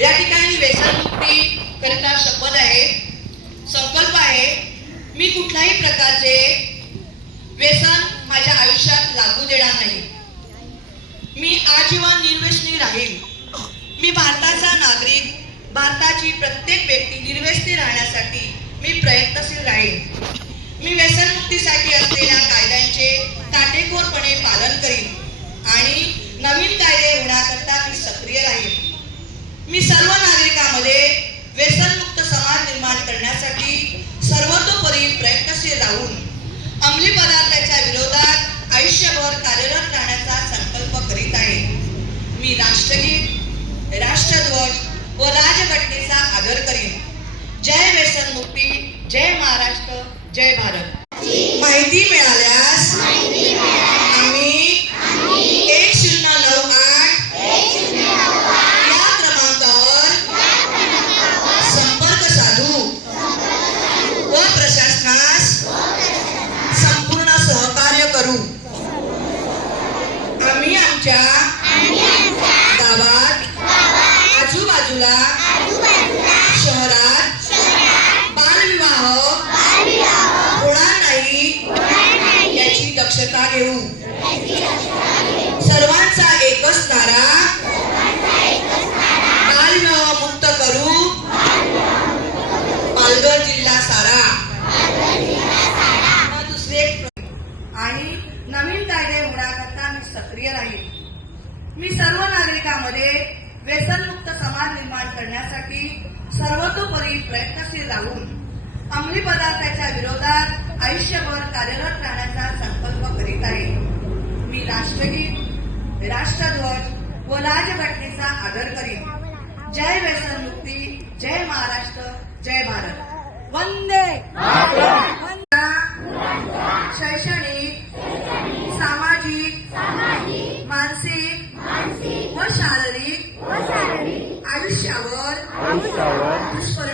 या ठिकाणी व्यसनमुक्ती करिता शपथ आहे, संकल्प आहे. मी कुठल्याही प्रकारचे व्यसन माझ्या आयुष्यात लागू देणार नाही. मी आजीवन निर्व्यसनी राहील. मी भारताचा नागरिक, भारताची प्रत्येक व्यक्ती निर्व्यसनी राहण्यासाठी मी प्रयत्नशील राहील. मी व्यसनमुक्तीसाठी असलेल्या कायद्यांचे काटेकोरपणे पालन करीन आणि नवीन कायदे होण्याकरता मी सक्रिय राहील. मी सर्व नागरिकांमध्ये व्यसनमुक्त समाज निर्माण करण्यासाठी सर्वतोपरी प्रयत्नशील राहून अंमली पदार्थाच्या विरोधात आयुष्यभर कार्यरत राहण्याचा संकल्प करीत आहे. मी राष्ट्रगीत, राष्ट्रध्वज व राजघटनेचा आदर करीन. जय व्यसनमुक्ती, जय महाराष्ट्र, जय भारत. माहिती मिळाल्यास आम्ही 1098 या क्रमांकावर संपर्क साधू व प्रशासनास संपूर्ण सहकार्य करू. आम्ही आमच्या गावात, आजूबाजूला, शहरात बालविवाह होणार नाही याची दक्षता घेऊ. सर्वांचा एकच नारा, बालविवाह मुक्त करू, पालघर जिल्हा सारा. दुसरे आणि नवीन कायदे होण्याकरता मी सक्रिय राहील. मी सर्व नागरिकांमध्ये व्यसनमुक्त समाज निर्माण करण्यासाठी सर्वतोपरी प्रयत्नशील राहून अंमली पदार्थाच्या विरोधात आयुष्यभर कार्यरत राहण्याचा संकल्प करीत आहे. मी राष्ट्रगीत, राष्ट्रध्वज व राजघटनेचा आदर करीन. जय व्यसनमुक्ती, जय महाराष्ट्र, जय भारत. वंदे शैक्षणिक, सामाजिक, मानसिक व शारीरिक आयुष्यावर दुष्परिणाम